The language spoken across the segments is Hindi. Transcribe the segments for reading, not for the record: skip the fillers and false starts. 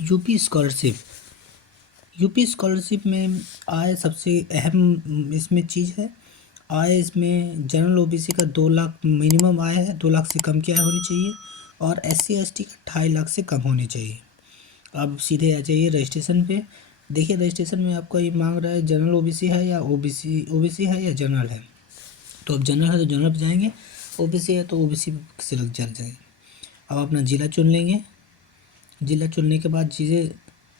UP scholarship. यूपी स्कॉलरशिप में आय सबसे अहम इसमें चीज़ है। आय इसमें जनरल ओबीसी का 2 लाख मिनिमम आय है, 2 लाख से कम की आय होनी चाहिए और एससी एसटी का 2.5 लाख से कम होनी चाहिए। अब सीधे आ जाइए रजिस्ट्रेशन पे। देखिए रजिस्ट्रेशन में आपका ये मांग रहा है जनरल ओबीसी है या ओबीसी है या जनरल है। तो अब जनरल है तो जनरल पे जाएंगे, ओबीसी है तो ओबीसी सिलेक्ट कर जाएंगे। अब अपना ज़िला चुन लेंगे। ज़िला चुनने के बाद चीज़ें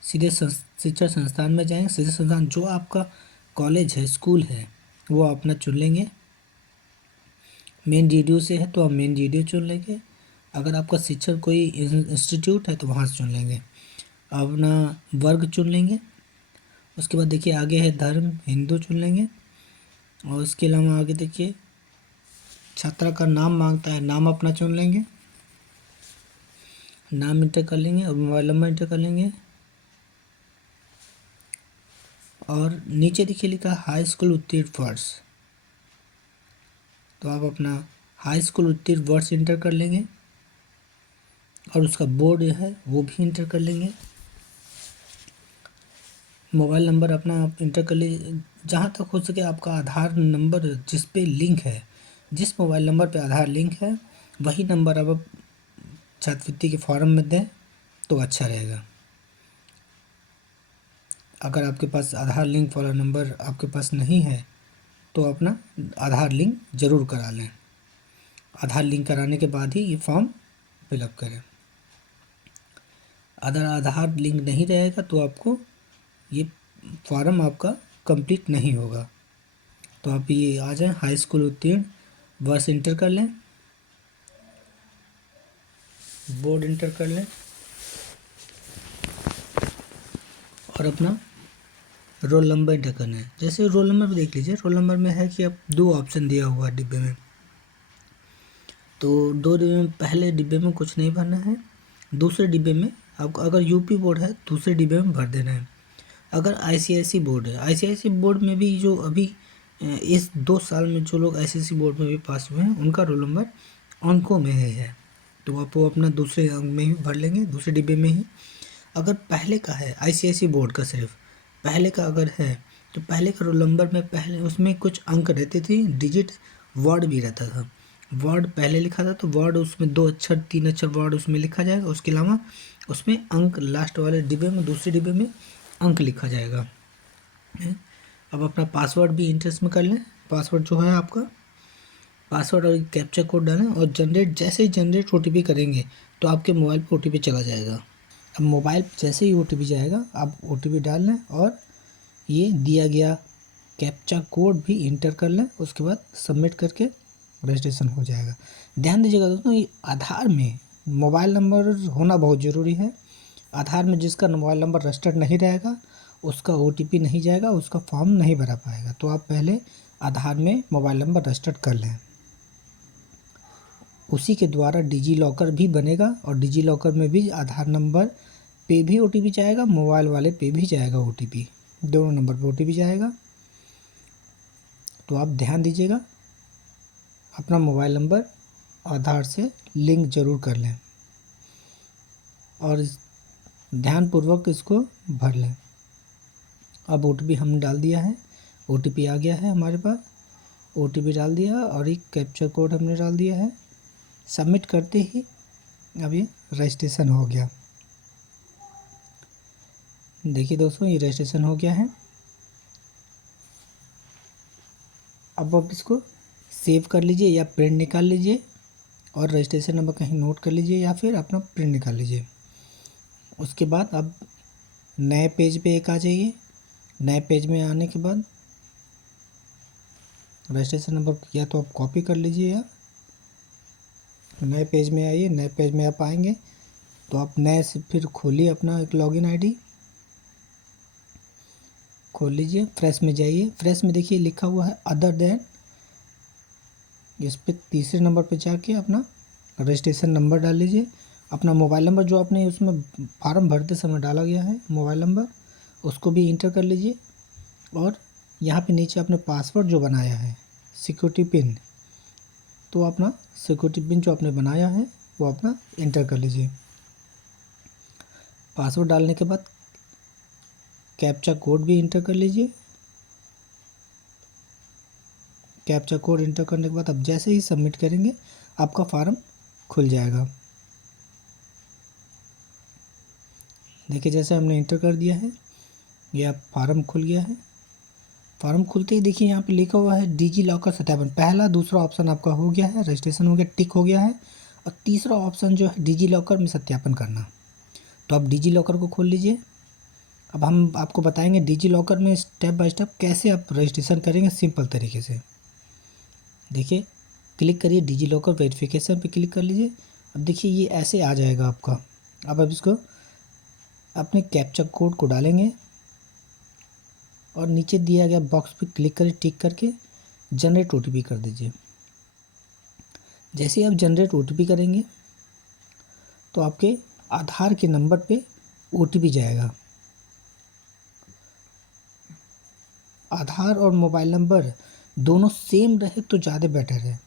सीधे शिक्षा संस्थान में जाएंगे। शिक्षा संस्थान जो आपका कॉलेज है, स्कूल है, वो अपना चुन लेंगे। मेन डीडीयू से है तो आप मेन डीडीयू चुन लेंगे। अगर आपका शिक्षक कोई इंस्टीट्यूट है तो वहाँ से चुन लेंगे। अपना वर्ग चुन लेंगे। उसके बाद देखिए आगे है धर्म, हिंदू चुन लेंगे। और उसके अलावा आगे देखिए छात्रा का नाम मांगता है, नाम अपना चुन लेंगे। नाम इंटर कर लेंगे और मोबाइल नंबर इंटर कर लेंगे। और नीचे देखिए लिखा हाई स्कूल उत्तीर्ण वर्ष, तो आप अपना हाई स्कूल उत्तीर्ण वर्ष इंटर कर लेंगे और उसका बोर्ड है वो भी इंटर कर लेंगे। मोबाइल नंबर अपना आप इंटर कर लीजिए। जहाँ तक हो सके आपका आधार नंबर जिस पे लिंक है, जिस मोबाइल नंबर पे आधार लिंक है वही नंबर अब आप छात्रवृत्ति के फॉर्म में दें तो अच्छा रहेगा। अगर आपके पास आधार लिंक वाला नंबर आपके पास नहीं है तो अपना आधार लिंक ज़रूर करा लें। आधार लिंक कराने के बाद ही ये फॉर्म फिलअप करें। अगर आधार लिंक नहीं रहेगा तो आपको ये फॉर्म आपका कंप्लीट नहीं होगा। तो आप ये आ जाएं, हाई स्कूल उत्तीर्ण वर्ष इंटर कर लें, बोर्ड इंटर कर लें और अपना रोल नंबर इंटर करना है। जैसे रोल नंबर देख लीजिए, रोल नंबर में है कि अब 2 ऑप्शन दिया हुआ है डिब्बे में। तो 2 डिब्बे में पहले डिब्बे में कुछ नहीं भरना है, दूसरे डिब्बे में आपको अगर यूपी बोर्ड है दूसरे डिब्बे में भर देना है। अगर आईसीआईसी बोर्ड है, आईसीआईसी बोर्ड में भी जो अभी इस 2 साल में जो लोग आईसीआईसी बोर्ड में भी पास हुए हैं उनका रोल नंबर अंकों में है, तो आप वो अपना दूसरे अंक में ही भर लेंगे, दूसरे डिब्बे में ही। अगर पहले का है आईसीआईसी बोर्ड का, सिर्फ पहले का अगर है तो पहले का रोल नंबर में पहले उसमें कुछ अंक रहते थे, डिजिट वर्ड भी रहता था। वर्ड पहले लिखा था तो वर्ड उसमें 2 अक्षर 3 अक्षर वर्ड उसमें लिखा जाएगा। उसके अलावा उसमें अंक लास्ट वाले डिब्बे में, दूसरे डिब्बे में अंक लिखा जाएगा। अब अपना पासवर्ड भी इंटरेस्ट में कर लें। पासवर्ड जो है आपका, पासवर्ड और कैप्चा कोड डालें और जनरेट, जैसे ही जनरेट ओटीपी करेंगे तो आपके मोबाइल पे ओटीपी चला जाएगा। अब मोबाइल जैसे ही ओटीपी जाएगा आप ओटीपी डाल लें और ये दिया गया कैप्चा कोड भी इंटर कर लें। उसके बाद सबमिट करके रजिस्ट्रेशन हो जाएगा। ध्यान दीजिएगा दोस्तों, ये आधार में मोबाइल नंबर होना बहुत ज़रूरी है। आधार में जिसका मोबाइल नंबर रजिस्टर्ड नहीं रहेगा उसका ओटीपी नहीं जाएगा, उसका फॉर्म नहीं भरा पाएगा। तो आप पहले आधार में मोबाइल नंबर रजिस्टर्ड कर लें, उसी के द्वारा डिजी लॉकर भी बनेगा और डिजी लॉकर में भी आधार नंबर पे भी ओटीपी जाएगा, मोबाइल वाले पे भी जाएगा ओटीपी, दोनों नंबर पे ओटीपी जाएगा। तो आप ध्यान दीजिएगा, अपना मोबाइल नंबर आधार से लिंक ज़रूर कर लें और ध्यानपूर्वक इसको भर लें। अब ओटीपी हमने डाल दिया है, ओटीपी आ गया है हमारे पास, ओटीपी डाल दिया और एक कैप्चर कोड हमने डाल दिया है। सबमिट करते ही अब ये रजिस्ट्रेशन हो गया। देखिए दोस्तों, ये रजिस्ट्रेशन हो गया है। अब आप इसको सेव कर लीजिए या प्रिंट निकाल लीजिए और रजिस्ट्रेशन नंबर कहीं नोट कर लीजिए या फिर अपना प्रिंट निकाल लीजिए। उसके बाद अब नए पेज पे एक आ जाइए। नए पेज में आने के बाद रजिस्ट्रेशन नंबर या तो आप कॉपी कर लीजिए या नए पेज में आइए। नए पेज में आप आएंगे तो आप नए से फिर खोलिए अपना एक लॉगिन आईडी, खोल लीजिए। फ्रेश में जाइए, फ्रेश में देखिए लिखा हुआ है अदर देन, इस पर तीसरे नंबर पे जाके अपना रजिस्ट्रेशन नंबर डाल लीजिए। अपना मोबाइल नंबर जो आपने उसमें फॉर्म भरते समय डाला गया है मोबाइल नंबर, उसको भी इंटर कर लीजिए। और यहाँ पे नीचे आपने पासवर्ड जो बनाया है सिक्योरिटी पिन, तो अपना सिक्योरिटी पिन जो आपने बनाया है वो अपना इंटर कर लीजिए। पासवर्ड डालने के बाद कैप्चा कोड भी इंटर कर लीजिए। कैप्चा कोड इंटर करने के बाद अब जैसे ही सबमिट करेंगे आपका फार्म खुल जाएगा। देखिए जैसे हमने इंटर कर दिया है, ये अब फार्म खुल गया है। फार्म खुलते ही देखिए यहाँ पे लिखा हुआ है डिजी लॉकर सत्यापन। पहला दूसरा ऑप्शन आपका हो गया है, रजिस्ट्रेशन हो गया, टिक हो गया है। और तीसरा ऑप्शन जो है डिजी लॉकर में सत्यापन करना। तो आप डिजी लॉकर को खोल लीजिए। अब हम आपको बताएंगे डिजी लॉकर में स्टेप बाय स्टेप कैसे आप रजिस्ट्रेशन करेंगे सिंपल तरीके से। देखिए क्लिक करिए डिजी लॉकर वेरिफिकेशन पे क्लिक कर लीजिए। अब देखिए ये ऐसे आ जाएगा आपका। अब आप इसको अपने कैप्चा कोड को डालेंगे और नीचे दिया गया बॉक्स पे क्लिक करें, टिक करके जनरेट ओटीपी कर दीजिए। जैसे ही आप जनरेट ओटीपी करेंगे तो आपके आधार के नंबर पे ओटीपी जाएगा। आधार और मोबाइल नंबर दोनों सेम रहे तो ज़्यादा बेटर है।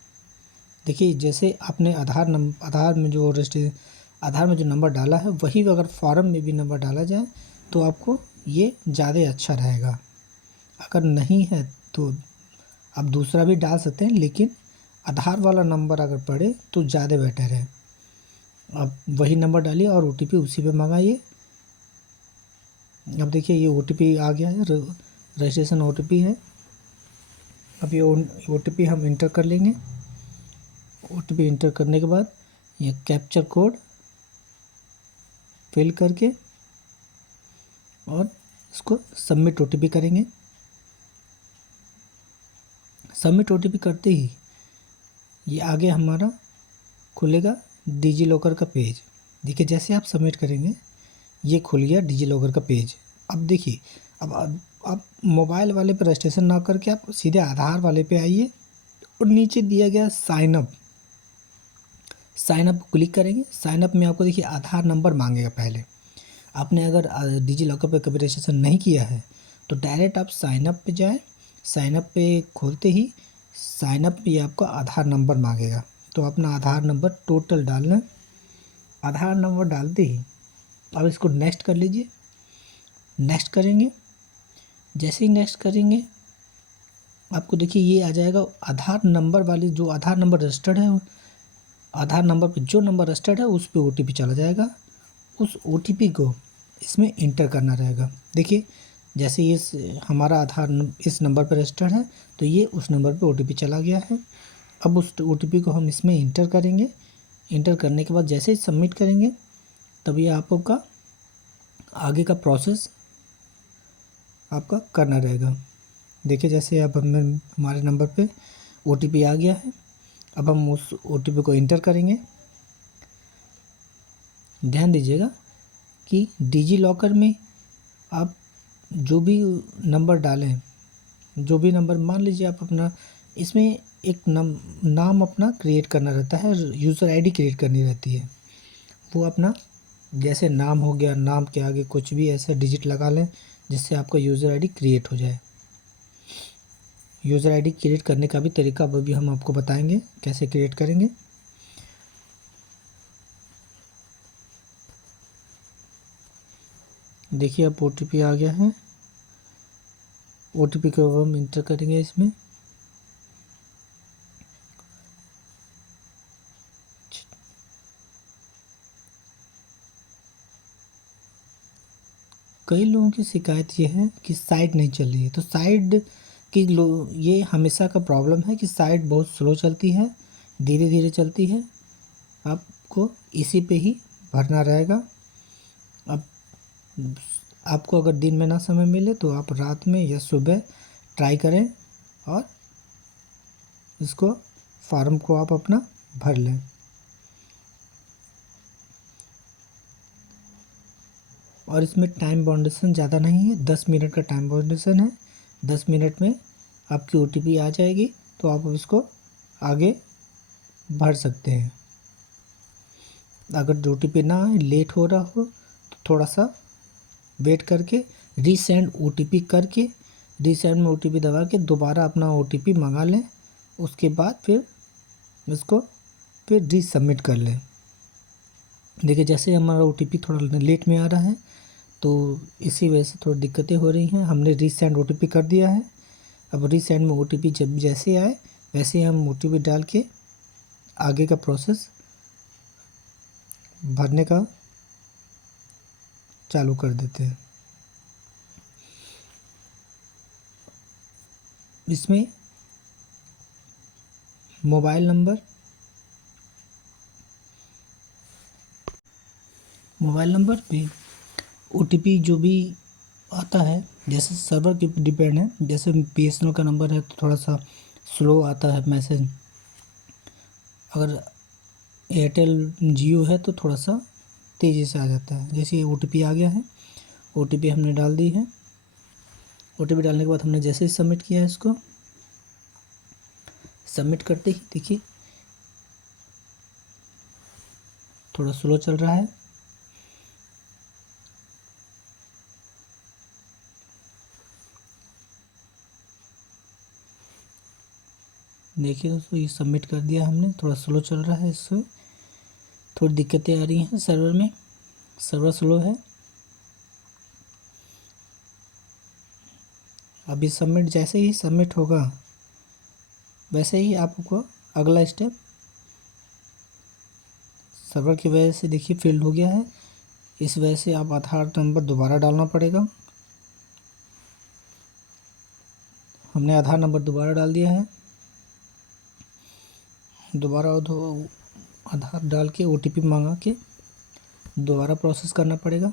देखिए जैसे आपने आधार में जो नंबर डाला है वही अगर फॉर्म में भी नंबर डाला जाए तो आपको ये ज़्यादा अच्छा रहेगा। अगर नहीं है तो आप दूसरा भी डाल सकते हैं, लेकिन आधार वाला नंबर अगर पड़े तो ज़्यादा बेटर है। आप वही नंबर डालिए और ओटीपी उसी पे मंगाइए। अब देखिए ये ओटीपी आ गया है, रजिस्ट्रेशन ओटीपी है। अब ये ओटीपी हम इंटर कर लेंगे। ओटीपी इंटर करने के बाद ये कैप्चर कोड फिल करके और इसको सबमिट ओटीपी करेंगे। सबमिट ओटीपी करते ही ये आगे हमारा खुलेगा डिजी लॉकर का पेज। देखिए जैसे आप सबमिट करेंगे ये खुल गया डिजी लॉकर का पेज। अब देखिए अब मोबाइल वाले पे रजिस्ट्रेशन ना करके आप सीधे आधार वाले पे आइए और नीचे दिया गया साइन अप को क्लिक करेंगे। साइन अप में आपको देखिए आधार नंबर मांगेगा। पहले आपने अगर डिजी लॉकर पे कभी रजिस्ट्रेशन नहीं किया है तो डायरेक्ट आप साइन अप पे जाएं। साइन अप पे खोलते ही साइन अप पे आपको आधार नंबर मांगेगा, तो अपना आधार नंबर टोटल डालना। आधार नंबर डालते ही अब इसको नेक्स्ट कर लीजिए। नेक्स्ट करेंगे, जैसे ही नेक्स्ट करेंगे आपको देखिए ये आ जाएगा आधार नंबर वाली, जो आधार नंबर रजिस्टर्ड है, आधार नंबर पे जो नंबर रजिस्टर्ड है उस पे ओटीपी चला जाएगा। उस ओटीपी को इसमें इंटर करना रहेगा। देखिए जैसे ये हमारा आधार इस नंबर पर रजिस्टर्ड है तो ये उस नंबर पे ओटीपी चला गया है। अब उस ओटीपी को हम इसमें इंटर करेंगे। इंटर करने के बाद जैसे ही सबमिट करेंगे तब ये आपका आगे का प्रोसेस आपका करना रहेगा। देखिए जैसे अब हमारे नंबर पे ओटीपी आ गया है। अब हम उस ओटीपी को इंटर करेंगे। ध्यान दीजिएगा कि डिजी लॉकर में आप जो भी नंबर डालें, जो भी नंबर मान लीजिए आप अपना इसमें एक नाम अपना क्रिएट करना रहता है, यूज़र आईडी क्रिएट करनी रहती है। वो अपना जैसे नाम हो गया, नाम के आगे कुछ भी ऐसा डिजिट लगा लें जिससे आपका यूज़र आईडी क्रिएट हो जाए। यूज़र आईडी क्रिएट करने का भी तरीका वो भी हम आपको बताएंगे कैसे क्रिएट करेंगे। देखिए अब ओटीपी आ गया है। ओटीपी को अब हम इंटर करेंगे इसमें। कई लोगों की शिकायत ये है कि साइट नहीं चल रही है, तो साइट की ये हमेशा का प्रॉब्लम है कि साइट बहुत स्लो चलती है, धीरे धीरे चलती है। आपको इसी पे ही भरना रहेगा। अब आपको अगर दिन में ना समय मिले तो आप रात में या सुबह ट्राई करें और इसको फॉर्म को आप अपना भर लें। और इसमें टाइम बाउंडेशन ज़्यादा नहीं है, 10 मिनट का टाइम बाउंडेशन है। 10 मिनट में आपकी ओटीपी आ जाएगी तो आप इसको आगे भर सकते हैं। अगर ओटीपी ना आए, लेट हो रहा हो तो थोड़ा सा वेट करके रीसेंड ओटीपी करके रीसेंड में ओटीपी दबा के दोबारा अपना ओटीपी मंगा लें। उसके बाद फिर इसको फिर रीसबमिट कर लें। देखिए जैसे हमारा OTP थोड़ा लेट में आ रहा है, तो इसी वजह से थोड़ी दिक्कतें हो रही हैं। हमने रीसेंड OTP कर दिया है। अब रीसेंड में OTP जब जैसे आए वैसे ही हम OTP डाल के आगे का प्रोसेस भरने का चालू कर देते हैं। इसमें मोबाइल नंबर पे OTP जो भी आता है, जैसे सर्वर के डिपेंड है। जैसे BSNL का नंबर है तो थोड़ा सा स्लो आता है मैसेज, अगर एयरटेल जियो है तो थोड़ा सा तेज़ी से आ जाता है। जैसे ये OTP आ गया है, OTP हमने डाल दी है। OTP डालने के बाद हमने जैसे ही सबमिट किया है, इसको सबमिट करते ही देखिए थोड़ा स्लो चल रहा है। देखिए दोस्तों, ये सबमिट कर दिया हमने। थोड़ा स्लो चल रहा है, इससे थोड़ी दिक्कतें आ रही हैं सर्वर में, सर्वर स्लो है। अभी सबमिट जैसे ही सबमिट होगा वैसे ही आपको अगला स्टेप, सर्वर की वजह से देखिए फील्ड हो गया है, इस वजह से आप आधार नंबर दोबारा डालना पड़ेगा। हमने आधार नंबर दोबारा डाल दिया है। दोबारा आधार डाल के OTP मांगा के दोबारा प्रोसेस करना पड़ेगा।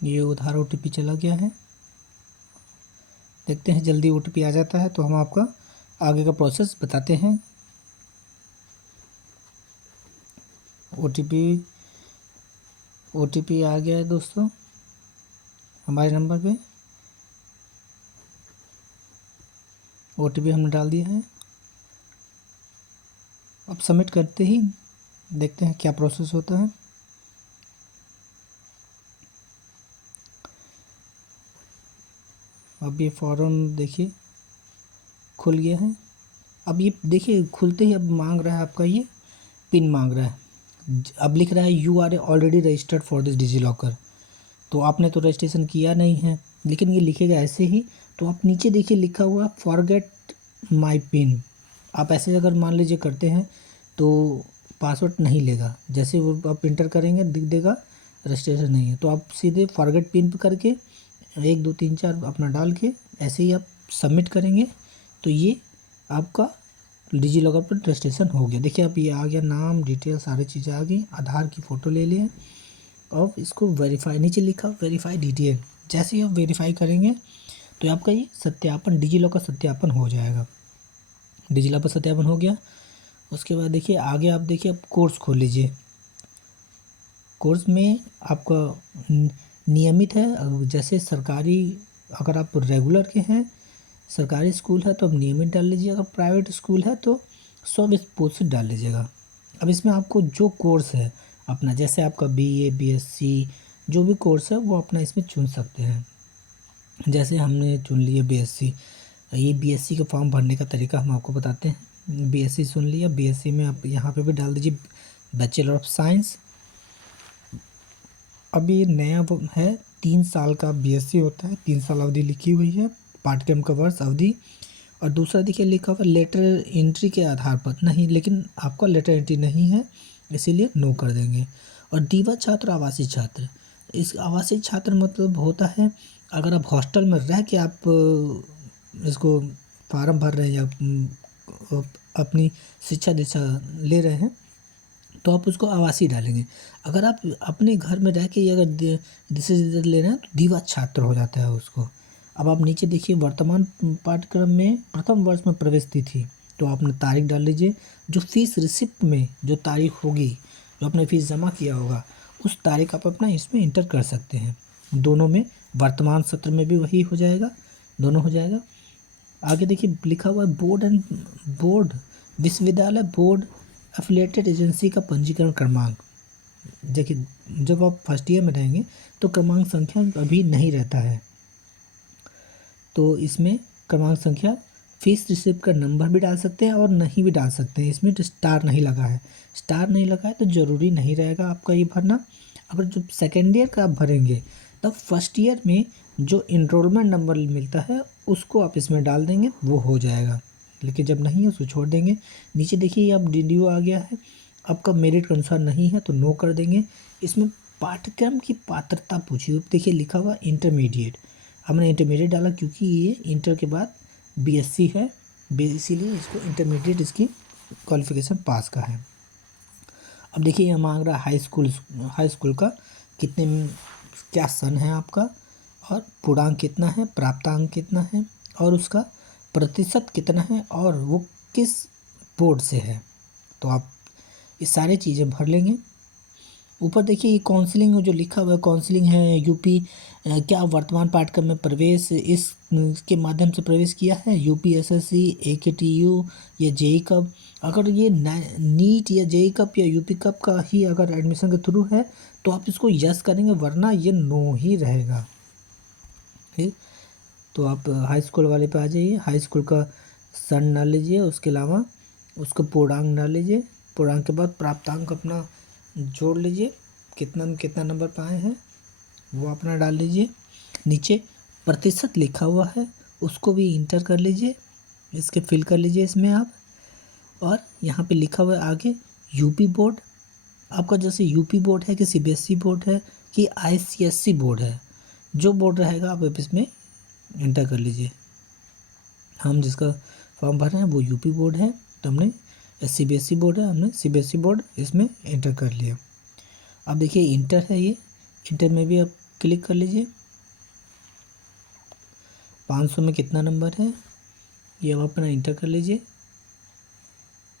ये उधार OTP चला गया है। देखते हैं जल्दी OTP आ जाता है तो हम आपका आगे का प्रोसेस बताते हैं। OTP आ गया है दोस्तों हमारे नंबर पे। OTP हमने डाल दिया है। अब सबमिट करते ही देखते हैं क्या प्रोसेस होता है। अब ये फॉर्म देखिए खुल गया है। अब ये देखिए खुलते ही अब मांग रहा है आपका, ये पिन मांग रहा है। अब लिख रहा है you are already registered for this DigiLocker. तो आपने तो रजिस्ट्रेशन किया नहीं है, लेकिन ये लिखेगा ऐसे ही। तो आप नीचे देखिए लिखा हुआ फॉरगेट माई पिन। आप ऐसे अगर मान लीजिए करते हैं तो पासवर्ड नहीं लेगा, जैसे वो आप इंटर करेंगे दिख देगा रजिस्ट्रेशन नहीं है। तो आप सीधे फॉरगेट पिन करके 1 2 3 4 अपना डाल के ऐसे ही आप सबमिट करेंगे तो ये आपका डिजीलॉकर पर रजिस्ट्रेशन हो गया। देखिए अब ये आ गया, नाम डिटेल सारी चीज़ें आ गई। आधार की फ़ोटो ले लिए। अब इसको वेरीफाई, नीचे लिखा वेरीफाई डिटेल। जैसे ही आप वेरीफाई करेंगे तो आपका ये सत्यापन, डिजीलॉकर सत्यापन हो जाएगा। डिजीलॉकर सत्यापन हो गया। उसके बाद देखिए आगे आप देखिए, अब कोर्स खोल लीजिए। कोर्स में आपका नियमित है, जैसे सरकारी, अगर आप रेगुलर के हैं सरकारी स्कूल है तो अब नियमित डाल लीजिए, अगर प्राइवेट स्कूल है तो स्ववित्तपोषित डाल लीजिएगा। अब इसमें आपको जो कोर्स है अपना, जैसे आपका BA BSc जो भी कोर्स है वो अपना इसमें चुन सकते हैं। जैसे हमने चुन लिया BSc। ये BSc का फॉर्म भरने का तरीका हम आपको बताते हैं। BSc चुन लिया, BSc में आप यहाँ पे भी डाल दीजिए बैचलर ऑफ साइंस। अब ये नया वो है, 3 साल का BSc होता है, 3 साल अवधि लिखी हुई है, पाठ्यक्रम का वर्ष अवधि। और दूसरा देखिए लिखा हुआ लेटर एंट्री के आधार पर नहीं, लेकिन आपका लेटर एंट्री नहीं है इसीलिए नो कर देंगे। और दीवा छात्र, आवासीय छात्र, इस आवासीय छात्र मतलब होता है अगर आप हॉस्टल में रह के आप इसको फार्म भर रहे हैं या अपनी शिक्षा दीक्षा ले रहे हैं तो आप उसको आवासीय डालेंगे। अगर आप अपने घर में रह के ये अगर डिसीजन ले रहे हैं तो दीवा छात्र हो जाता है उसको। अब आप नीचे देखिए वर्तमान पाठ्यक्रम में प्रथम वर्ष में प्रवेश तिथि, तो आपने तारीख डाल लीजिए। जो फीस रिसिप्ट में जो तारीख होगी, जो आपने फीस जमा किया होगा उस तारीख आप अपना इसमें इंटर कर सकते हैं। दोनों में, वर्तमान सत्र में भी वही हो जाएगा, दोनों हो जाएगा। आगे देखिए लिखा हुआ है बोर्ड विश्वविद्यालय बोर्ड एफिलिएटेड एजेंसी का पंजीकरण क्रमांक। देखिए जब आप फर्स्ट ईयर में रहेंगे तो क्रमांक संख्या अभी नहीं रहता है, तो इसमें क्रमांक संख्या, फीस रिसिप्ट का नंबर भी डाल सकते हैं और नहीं भी डाल सकते हैं। इसमें तो स्टार नहीं लगा है, स्टार नहीं लगा है तो ज़रूरी नहीं रहेगा आपका ये भरना। अगर जो सेकेंड ईयर का आप भरेंगे तब फर्स्ट ईयर में जो इनरोलमेंट नंबर मिलता है उसको आप इसमें डाल देंगे, वो हो जाएगा। लेकिन जब नहीं है उसको छोड़ देंगे। नीचे देखिए अब DDO आ गया है, आपका मेरिट के अनुसार नहीं है तो नो कर देंगे। इसमें पाठ्यक्रम की पात्रता पूछी हुई, देखिए लिखा हुआ इंटरमीडिएट, हमने इंटरमीडिएट डाला क्योंकि ये इंटर के बाद BSc है, इसीलिए इसको इंटरमीडिएट इसकी क्वालिफिकेशन पास का है। अब देखिए ये मांग रहा है हाई स्कूल का कितने, क्या सन है आपका, और पूर्णांक कितना है, प्राप्तांक कितना है, और उसका प्रतिशत कितना है, और वो किस बोर्ड से है। तो आप ये सारी चीज़ें भर लेंगे। ऊपर देखिए ये काउंसलिंग जो लिखा हुआ है, काउंसलिंग है यूपी, क्या वर्तमान पाठ्यक्रम में प्रवेश इसके माध्यम से प्रवेश किया है, UPSSC, AKTU या JEE कप। अगर ये नीट या JEE कप या UP कप का ही अगर एडमिशन के थ्रू है तो आप इसको यस करेंगे, वरना ये नो ही रहेगा। ठीक, तो आप हाई स्कूल वाले पे आ जाइए। हाई स्कूल का सन डाल लीजिए, उसके अलावा उसका पूर्णांक डाल लीजिए, पूर्णांक के बाद प्राप्तांक अपना जोड़ लीजिए, कितना नंबर पाए हैं वो अपना डाल लीजिए। नीचे प्रतिशत लिखा हुआ है उसको भी इंटर कर लीजिए, इसके फिल कर लीजिए इसमें आप। और यहाँ पे लिखा हुआ है आगे यूपी बोर्ड, आपका जैसे यूपी बोर्ड है कि CBSE बोर्ड है कि ICSE बोर्ड है, जो बोर्ड रहेगा आप इसमें इंटर कर लीजिए। हम जिसका फॉर्म भर रहे हैं वो यूपी बोर्ड है, तो हमने CBSE बोर्ड है, हमने CBSE बोर्ड इसमें इंटर कर लिया। अब देखिए इंटर है, ये इंटर में भी आप क्लिक कर लीजिए। 500 में कितना नंबर है ये आप अपना इंटर कर लीजिए,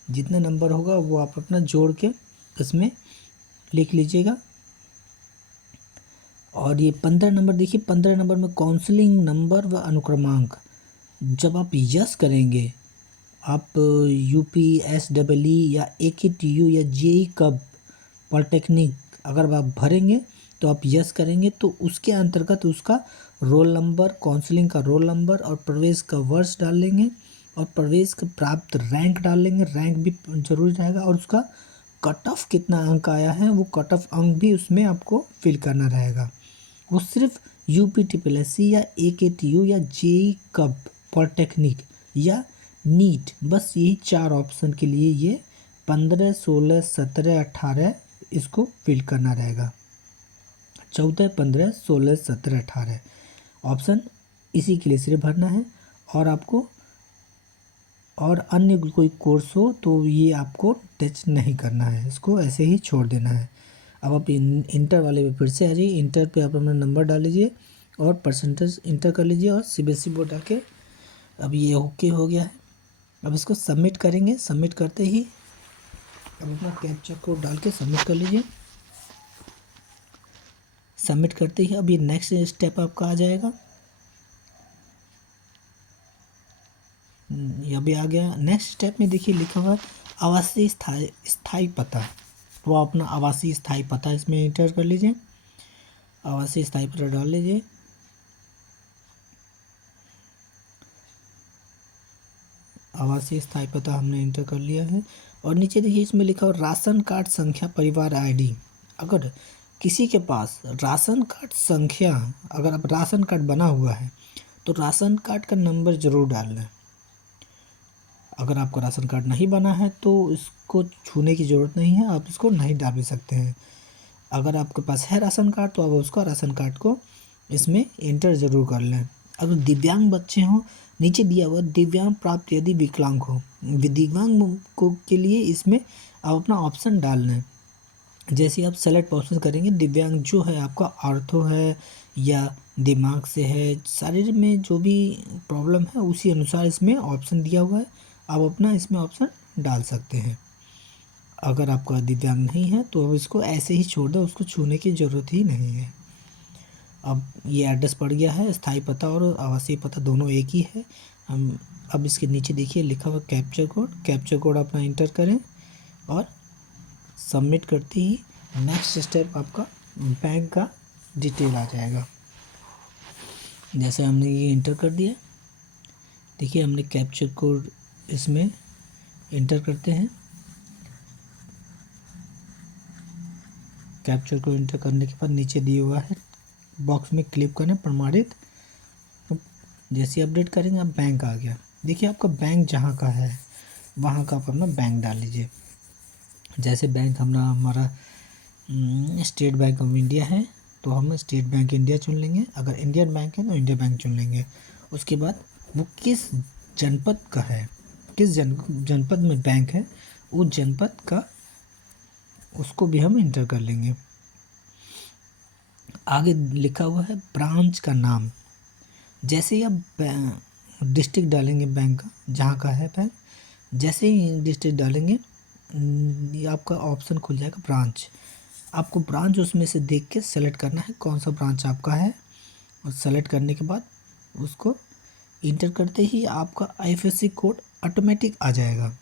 जितना नंबर होगा वो आप अपना जोड़ के इसमें लिख लीजिएगा। और ये 15 नंबर देखिए, 15 नंबर में काउंसलिंग नंबर व अनुक्रमांक, जब आप यस करेंगे, आप UPSEE या AKTU या JEE कब पॉलिटेक्निक अगर आप भरेंगे तो आप यस करेंगे तो उसके अंतर्गत उसका रोल नंबर, काउंसलिंग का रोल नंबर और प्रवेश का वर्ष डाल लेंगे, और प्रवेश का प्राप्त रैंक डाल लेंगे, रैंक भी जरूरी रहेगा, और उसका कट ऑफ कितना अंक आया है वो कट ऑफ अंक भी उसमें आपको फिल करना रहेगा। वो सिर्फ UPSSC या AKTU या JEE कब पॉलिटेक्निक या नीट, बस यही 4 ऑप्शन के लिए ये 15, 16, 17, 18 इसको फिल करना रहेगा। 14, 15, 16, 17, 18 ऑप्शन इसी के लिए सिर्फ भरना है। और आपको और अन्य कोई कोर्स हो तो ये आपको टच नहीं करना है, इसको ऐसे ही छोड़ देना है। अब आप इंटर वाले पे फिर से आ जाइए, इंटर पे आप अपना नंबर डाल लीजिए और परसेंटेज इंटर कर लीजिए और CBSE बोर्ड डाल अब ये ओके हो गया है। अब इसको सबमिट करेंगे, सबमिट करते ही अब अपना कैप्चा कोड डाल के सबमिट कर लीजिए। सबमिट करते ही अब ये नेक्स्ट स्टेप आपका आ जाएगा, ये अभी आ गया। नेक्स्ट स्टेप में देखिए लिखा हुआ आवासीय स्थायी पता, वो अपना आवासीय स्थायी पता इसमें इंटर कर लीजिए, आवासीय स्थायी पता डाल लीजिए। आवासीय स्थायी पता हमने इंटर कर लिया है। और नीचे देखिए इसमें लिखा हुआ राशन कार्ड संख्या, परिवार ID। अगर किसी के पास राशन कार्ड संख्या, अगर आप राशन कार्ड बना हुआ है तो राशन कार्ड का नंबर ज़रूर डाल लें। अगर आपका राशन कार्ड नहीं बना है तो इसको छूने की ज़रूरत नहीं है, आप इसको नहीं डाल भी सकते हैं। अगर आपके पास है राशन कार्ड तो आप उसका राशन कार्ड को इसमें इंटर ज़रूर कर लें। अगर दिव्यांग बच्चे हों, नीचे दिया हुआ दिव्यांग प्राप्त यदि विकलांग हो, दिव्यांग को के लिए इसमें आप अपना ऑप्शन डाल लें। जैसे आप सेलेक्ट ऑप्शन करेंगे, दिव्यांग जो है आपका ऑर्थो है या दिमाग से है, शरीर में जो भी प्रॉब्लम है उसी अनुसार इसमें ऑप्शन दिया हुआ है, आप अपना इसमें ऑप्शन डाल सकते हैं। अगर आपका दिव्यांग नहीं है तो अब इसको ऐसे ही छोड़ दो, उसको छूने की ज़रूरत ही नहीं है। अब ये एड्रेस पड़ गया है, स्थायी पता और आवासीय पता दोनों एक ही है। हम अब इसके नीचे देखिए लिखा हुआ कैप्चर कोड अपना इंटर करें और सबमिट करते ही नेक्स्ट स्टेप आपका बैंक का डिटेल आ जाएगा। जैसे हमने ये इंटर कर दिया, देखिए हमने कैप्चर कोड इसमें इंटर करते हैं। कैप्चर कोड इंटर करने के बाद नीचे दिया हुआ है बॉक्स में क्लिक करें प्रमाणित। जैसे अपडेट करेंगे आप बैंक आ गया। देखिए आपका बैंक जहाँ का है वहाँ का आप अपना बैंक डाल लीजिए। जैसे बैंक हमारा स्टेट बैंक ऑफ इंडिया है तो हम स्टेट बैंक इंडिया चुन लेंगे। अगर इंडियन बैंक है तो इंडिया बैंक चुन लेंगे। उसके बाद वो किस जनपद का है, किस जनपद में बैंक है, उस जनपद का उसको भी हम इंटर कर लेंगे। आगे लिखा हुआ है ब्रांच का नाम। जैसे ही आप डिस्ट्रिक्ट डालेंगे बैंक का जहाँ का है बैंक, जैसे ही डिस्ट्रिक्ट डालेंगे ये आपका ऑप्शन खुल जाएगा ब्रांच। आपको ब्रांच उसमें से देख के सेलेक्ट करना है कौन सा ब्रांच आपका है, और सेलेक्ट करने के बाद उसको इंटर करते ही आपका IFSC कोड ऑटोमेटिक आ जाएगा।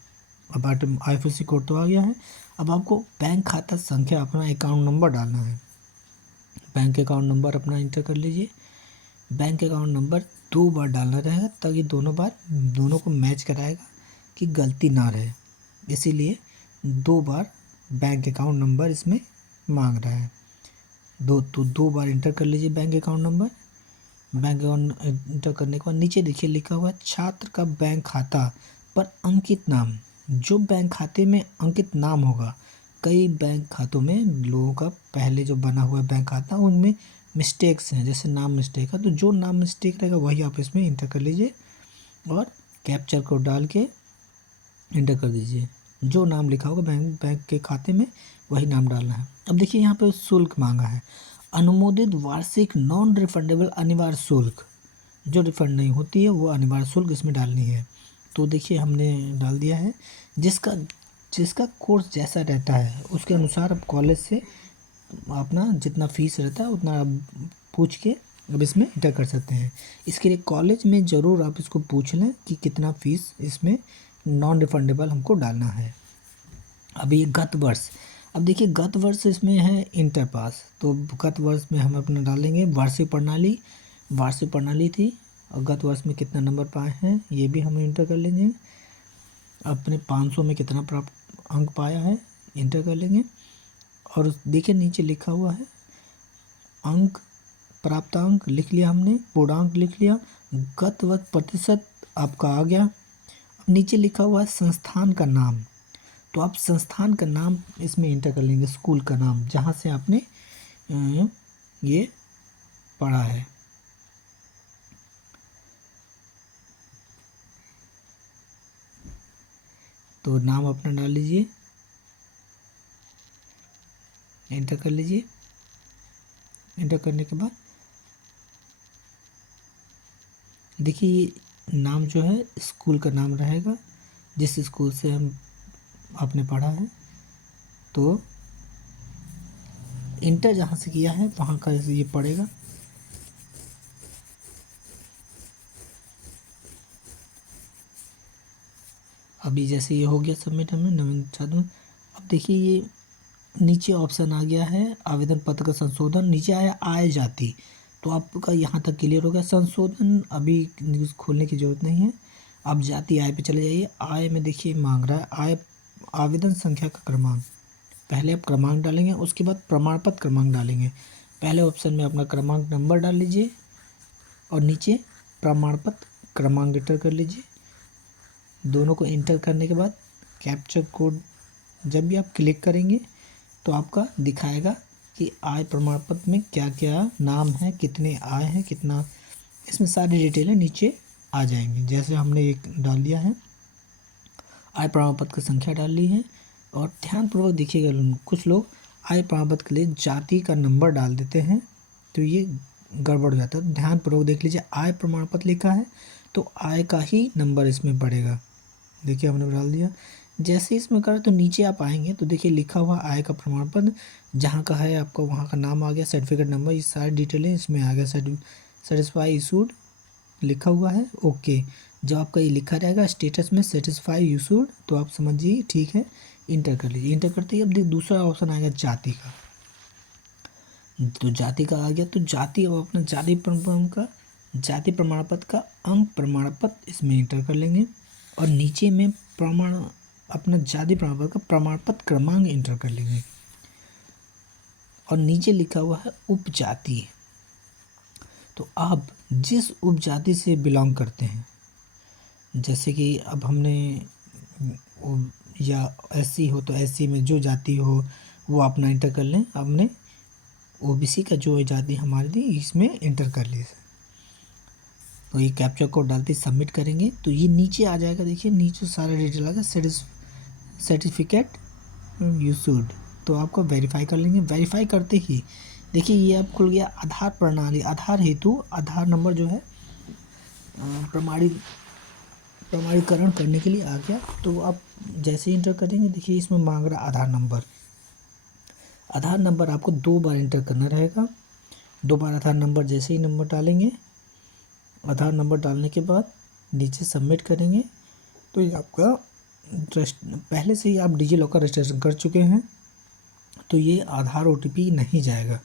अब IFSC कोड तो आ गया है। अब आपको बैंक खाता संख्या अपना अकाउंट नंबर डालना है। बैंक अकाउंट नंबर अपना इंटर कर लीजिए। बैंक अकाउंट नंबर 2 बार डालना रहेगा ताकि दोनों को मैच कराएगा कि गलती ना रहे, इसीलिए 2 बार बैंक अकाउंट नंबर इसमें मांग रहा है। 2 बार इंटर कर लीजिए bank account number. Bank account inter करने के बाद नीचे देखिए लिखा हुआ है छात्र का बैंक खाता पर अंकित नाम। जो बैंक खाते में अंकित नाम होगा, कई बैंक खातों में लोगों का पहले जो बना हुआ बैंक खाता उनमें मिस्टेक्स हैं, जैसे नाम मिस्टेक है, तो जो नाम मिस्टेक रहेगा वही आप इसमें इंटर कर लीजिए और कैप्चर कोड डाल के इंटर कर दीजिए। जो नाम लिखा होगा बैंक के खाते में वही नाम डालना है। अब देखिए यहाँ पे शुल्क मांगा है, अनुमोदित वार्षिक नॉन रिफंडेबल अनिवार्य शुल्क, जो रिफंड नहीं होती है वो अनिवार्य शुल्क इसमें डालनी है। तो देखिए हमने डाल दिया है। जिसका कोर्स जैसा रहता है उसके अनुसार अब कॉलेज से अपना जितना फ़ीस रहता है उतना आप पूछ के अब इसमें इंटर कर सकते हैं। इसके लिए कॉलेज में ज़रूर आप इसको पूछ लें कि कितना फ़ीस इसमें नॉन रिफंडेबल हमको डालना है। अब ये गत वर्ष, अब देखिए गत वर्ष इसमें है इंटर पास, तो गत वर्ष में हम अपना डालेंगे वार्षिक प्रणाली थी और गत वर्ष में कितना नंबर पाए हैं ये भी हम इंटर कर लेंगे। अपने 500 में कितना प्राप्त अंक पाया है इंटर कर लेंगे। और देखिए नीचे लिखा हुआ है अंक, प्राप्तांक लिख लिया हमने, पूर्णांक लिख लिया, गत वर्ष प्रतिशत आपका आ गया। अब नीचे लिखा हुआ है संस्थान का नाम, तो आप संस्थान का नाम इसमें इंटर कर लेंगे, स्कूल का नाम जहाँ से आपने ये पढ़ा है। तो नाम अपना डाल लीजिए, एंटर कर लीजिए। एंटर करने के बाद देखिए नाम जो है स्कूल का नाम रहेगा जिस स्कूल से आपने पढ़ा है। तो इंटर जहाँ से किया है वहाँ का ये पड़ेगा। अभी जैसे ये हो गया सबमिट हमें नवीन छात्र। अब देखिए ये नीचे ऑप्शन आ गया है आवेदन पत्र का संशोधन, नीचे आया आय जाति, तो आपका यहाँ तक क्लियर हो गया। संशोधन अभी खोलने की ज़रूरत नहीं है, आप जाति आय पे चले जाइए। आय में देखिए मांग रहा है आय आवेदन संख्या का क्रमांक, पहले आप क्रमांक डालेंगे उसके बाद प्रमाण पत्र क्रमांक डालेंगे। पहले ऑप्शन में अपना क्रमांक नंबर डाल लीजिए और नीचे प्रमाण पत्र क्रमांक इंटर कर लीजिए। दोनों को इंटर करने के बाद कैप्चर कोड जब भी आप क्लिक करेंगे तो आपका दिखाएगा कि आय प्रमाण पत्र में क्या क्या नाम है, कितने आय हैं, कितना, इसमें सारी डिटेलें नीचे आ जाएंगी। जैसे हमने एक डाल दिया है आय प्रमाण पत्र की संख्या डाल ली है। और ध्यानपूर्वक देखिएगा कुछ लोग आय प्रमाण पत्र के लिए जाति का नंबर डाल देते हैं तो ये गड़बड़ हो जाता है। ध्यानपूर्वक देख लीजिए आय प्रमाण पत्र लिखा है तो आय का ही नंबर इसमें पड़ेगा। देखिए हमने डाल दिया। जैसे इसमें करें तो नीचे आप आएंगे तो देखिए लिखा हुआ आय का प्रमाण पत्र जहाँ का है आपका वहाँ का नाम आ गया, सर्टिफिकेट नंबर, ये सारी डिटेलें इसमें आ गया। सेटिस्फाई इशूड लिखा हुआ है, ओके। जब आपका ये लिखा रहेगा स्टेटस में सेटिस्फाई इशूड तो आप समझिए ठीक है, इंटर कर लीजिए। इंटर करते ही अब दूसरा ऑप्शन आएगा जाति का, तो जाति का आ गया। तो जाति अब अपना जाति प्रमाण का जाति प्रमाण पत्र का अंक प्रमाण पत्र इसमें इंटर कर लेंगे और नीचे में अपना जाति प्रमाण पत्र का प्रमाण पत्र क्रमांक इंटर कर लेंगे और नीचे लिखा हुआ है उपजाति। तो आप जिस उपजाति से बिलोंग करते हैं, जैसे कि अब हमने या एससी हो तो एससी में जो जाति हो वो अपना इंटर कर लें। हमने ओबीसी का जो जाति हमारी थी इसमें इंटर कर ली। तो ये कैप्चा कोड डालते सबमिट करेंगे तो ये नीचे आ जाएगा। देखिए नीचे सारा डिटेल आ गया, सर्टिफिकेट यूज्ड। तो आपको वेरीफाई कर लेंगे। वेरीफाई करते ही देखिए ये अब खुल गया आधार प्रणाली। आधार हेतु आधार नंबर जो है प्रमाणीकरण करने के लिए आ गया। तो आप जैसे इंटर करेंगे देखिए इसमें मांग रहा आधार नंबर। आधार नंबर आपको 2 बार इंटर करना रहेगा। 2 बार आधार नंबर जैसे ही नंबर डालेंगे, आधार नंबर डालने के बाद नीचे सबमिट करेंगे तो ये आपका पहले से ही आप डिजी लॉकर रजिस्ट्रेशन कर चुके हैं तो ये आधार ओटीपी नहीं जाएगा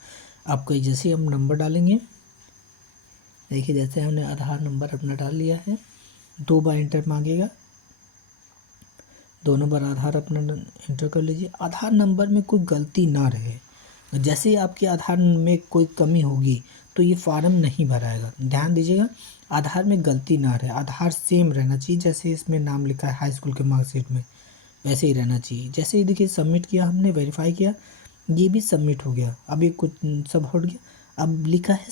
आपका। जैसे हम नंबर डालेंगे, देखिए जैसे हमने आधार नंबर अपना डाल लिया है, 2 बार इंटर मांगेगा, दोनों बार आधार अपना इंटर कर लीजिए। आधार नंबर में कोई गलती ना रहे, जैसे ही आपके आधार में कोई कमी होगी तो ये फार्म नहीं भराएगा। ध्यान दीजिएगा, आधार में गलती ना रहे, आधार सेम रहना चाहिए जैसे इसमें नाम लिखा है हाई स्कूल के मार्कशीट में, वैसे ही रहना चाहिए। जैसे ही देखिए सबमिट किया, हमने वेरीफाई किया, ये भी सबमिट हो गया। अब ये कुछ सब हट गया। अब लिखा है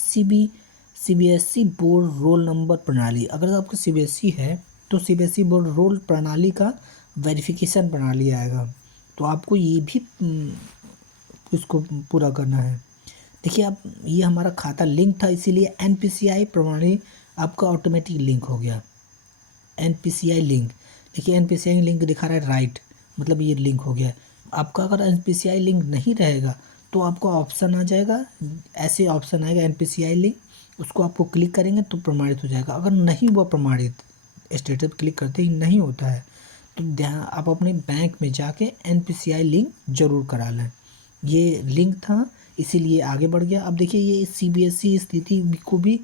सीबीएसई बोर्ड रोल नंबर प्रणाली। अगर आपका सीबीएसई है तो सीबीएसई बोर्ड रोल प्रणाली का वेरिफिकेशन प्रणाली आएगा, तो आपको ये भी उसको पूरा करना है। देखिए अब ये हमारा खाता लिंक था इसीलिए एनपीसीआई प्रणाली आपका ऑटोमेटिक लिंक हो गया। एनपीसीआई लिंक, देखिए एनपीसीआई लिंक दिखा रहा है राइट, मतलब ये लिंक हो गया। आपका अगर एनपीसीआई लिंक नहीं रहेगा तो आपको ऑप्शन आ जाएगा, ऐसे ऑप्शन आएगा एनपीसीआई लिंक, उसको आपको क्लिक करेंगे तो प्रमाणित हो जाएगा। अगर नहीं हुआ प्रमाणित, स्टेटस क्लिक करते ही नहीं होता है तो ध्यान आप अपने बैंक में जाके एनपीसीआई लिंक ज़रूर करा लें। ये लिंक था इसीलिए आगे बढ़ गया। अब देखिए ये सीबीएसई स्थिति को भी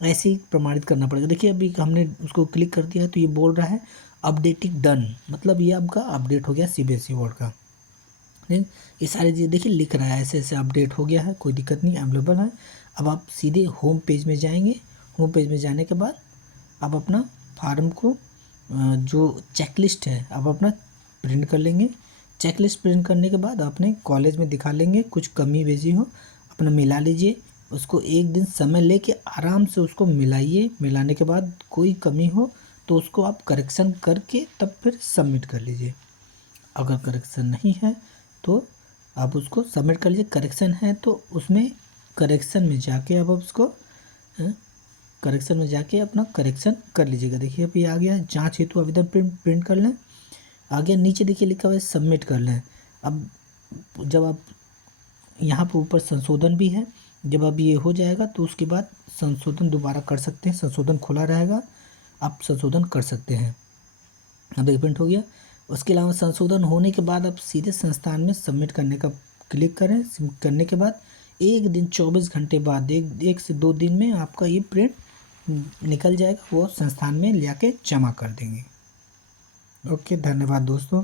ऐसे ही प्रमाणित करना पड़ेगा। देखिए अभी हमने उसको क्लिक कर दिया है तो ये बोल रहा है अपडेटिंग डन, मतलब ये आपका अपडेट हो गया सीबीएसई बोर्ड का। नहीं, ये सारी चीज़ें देखिए लिख रहा है ऐसे ऐसे अपडेट हो गया है, कोई दिक्कत नहीं, अवेलेबल है। अब आप सीधे होम पेज में जाएंगे। होम पेज में जाने के बाद आप अपना फार्म को जो चेकलिस्ट है आप अपना प्रिंट कर लेंगे। चेकलिस्ट प्रिंट करने के बाद अपने कॉलेज में दिखा लेंगे, कुछ कमी बेची हो अपना मिला लीजिए। उसको एक दिन समय लेके आराम से उसको मिलाइए। मिलाने के बाद कोई कमी हो तो उसको आप करेक्शन करके तब फिर सबमिट कर लीजिए। अगर करेक्शन नहीं है तो आप उसको सबमिट कर लीजिए। करेक्शन है तो उसमें करेक्शन में जाके आप उसको करेक्शन में जाके अपना करेक्शन कर लीजिएगा। देखिए अभी आ गया जांच हेतु आवेदन प्रिंट कर लें। आ गया नीचे देखिए लिखा हुआ है सबमिट कर लें। अब जब आप यहाँ पर ऊपर संशोधन भी है, जब अब ये हो जाएगा तो उसके बाद संशोधन दोबारा कर सकते हैं। संशोधन खुला रहेगा, आप संशोधन कर सकते हैं। अब एक प्रिंट हो गया। उसके अलावा संशोधन होने के बाद आप सीधे संस्थान में सबमिट करने का क्लिक करें। करने के बाद 1 दिन 24 घंटे बाद 1 से 2 दिन में आपका ये प्रिंट निकल जाएगा, वो संस्थान में ले आके जमा कर देंगे। ओके, धन्यवाद दोस्तों।